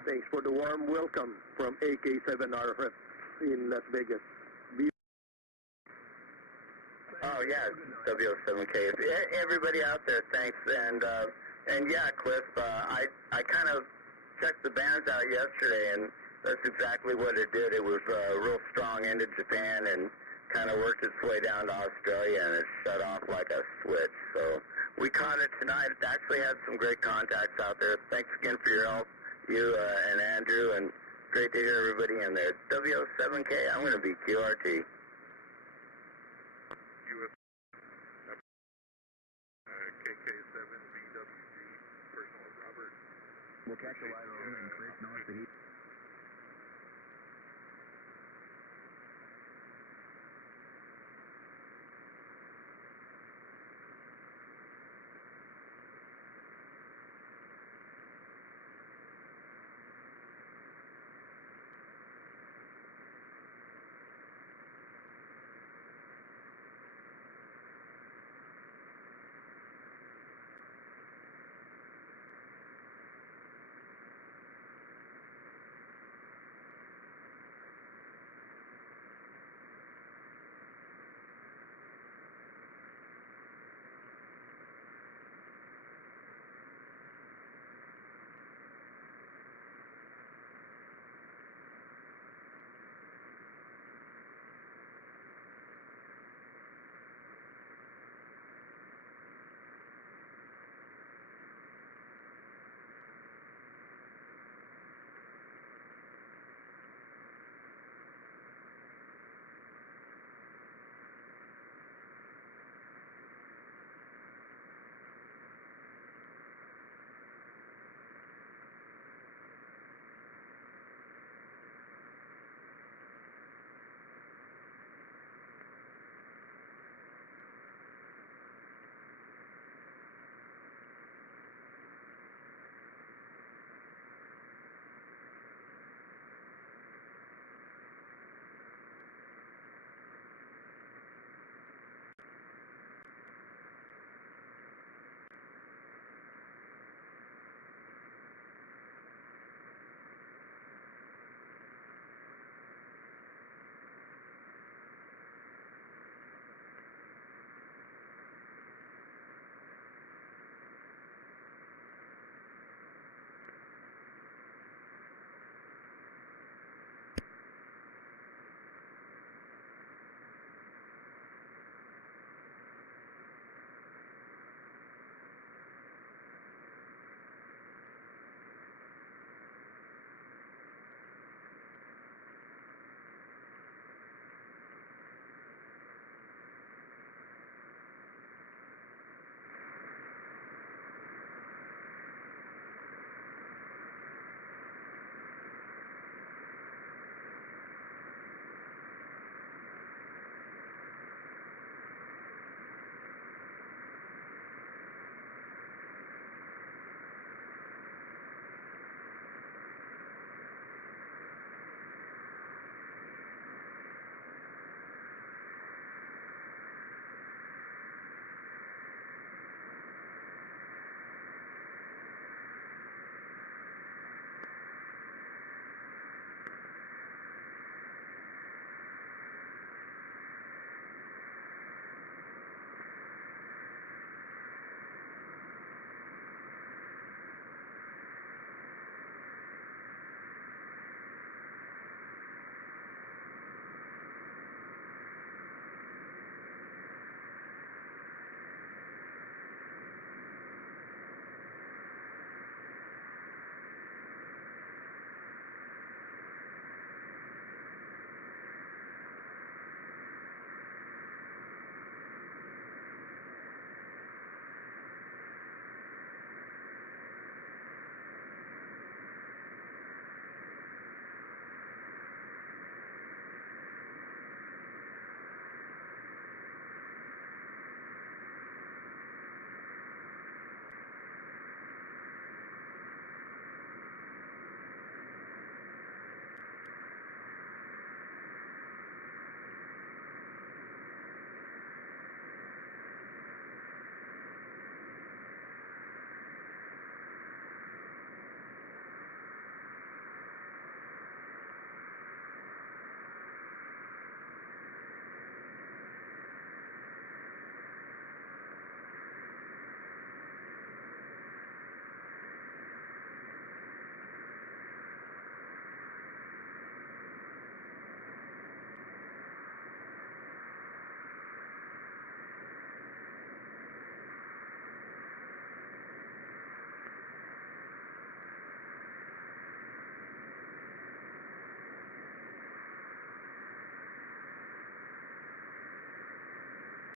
Thanks for the warm welcome from AK7RF in Las Vegas. Oh yeah, W07K. Everybody out there, thanks. And yeah, Cliff, I kind of checked the bands out yesterday, and that's exactly what it did. It was real strong into Japan and kind of worked its way down to Australia, and it shut off like a switch. So we caught it tonight. It actually had some great contacts out there. Thanks again for your help, you and Andrew, and great to hear everybody in there. W07K, I'm going to be QRT. KK7 BWG, personal Robert. We'll catch you live on and Chris knows that he